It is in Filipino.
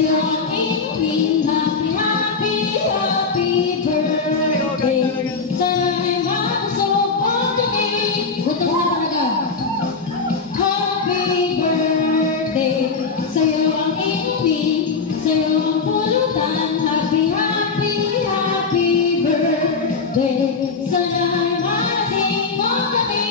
sa'yo ang inumin. Happy, happy, happy birthday. Sana'y makusog ang tangin. Gutom na talaga. Happy birthday. Sa'yo ang inumin, sa'yo ang pulutan. Happy, happy, happy birthday. Sana'y malasing mo kami.